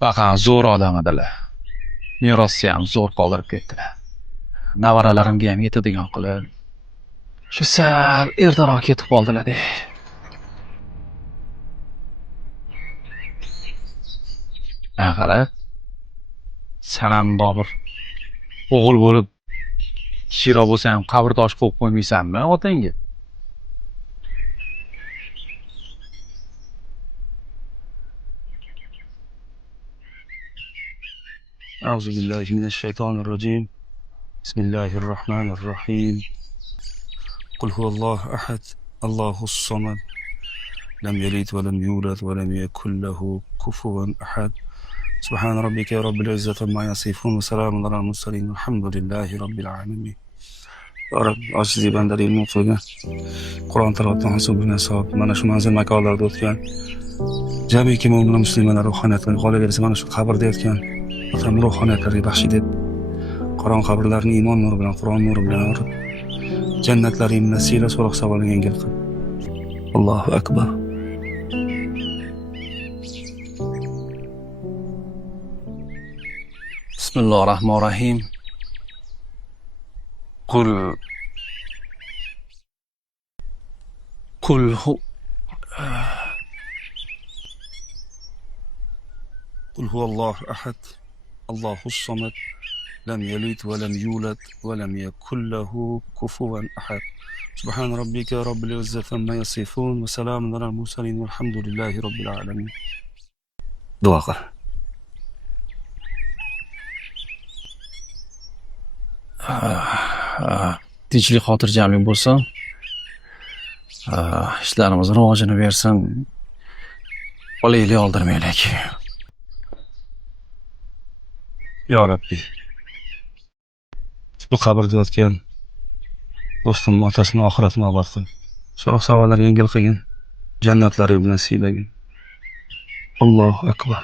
Faqat zo'r odam edilar. Merosni ham zo'r qoldirib ketdilar. Nevaralarimga ham yetadigan qilib. Shu sal ertaroq ketib qoldilar-da. Qara, san ham Bobur o'g'il bo'lib Shiro bo'lsa ham qabrtosh qo'yib qo'ymaysanmi otangga? أعوذ بالله من الشيطان الرجيم بسم الله الرحمن الرحيم قل هو الله أحد الله الصمد لم يلد ولم يولد ولم يكن له كفوا أحد سبحان ربك رب العزة عما يصفون وسلام على المرسلين والحمد لله رب العالمين يا رب aziz bandalaring o'qigan Qur'on tilovatdan hisobini hisob mana shu manzil makonlarda o'tgan jamiki mo'min musulmonlar ruhoniyatini qolaversa mana shu qabrda yotgan otam ruhoniyatlarga baxshid et Qur'on qabrlarini iymon nuri bilan Qur'on nuri bilan yorib jannatlaring nasila so'roq savolini yengil qil. Allohu akbar. Bismillahirrahmanirrahim. Qul hu قل هو الله أحد الله الصمد لم يلد ولم يولد ولم يكن له كفوا أحد سبحان ربك رب العزة عما يصفون وسلام على المرسلين والحمد لله رب العالمين. دعاء قل. tinchlik xotirjamlik bo'lsin. Ishlarimiz rivojini bersin. Qo'laylik oldirmaylik. Ya Rabbi. Bu qabrda yotgan do'stim otasini oxiratini obod qil. So'roq savollarni yengil qilgin. Jannatlari bilan siylagin. Allohu akbar.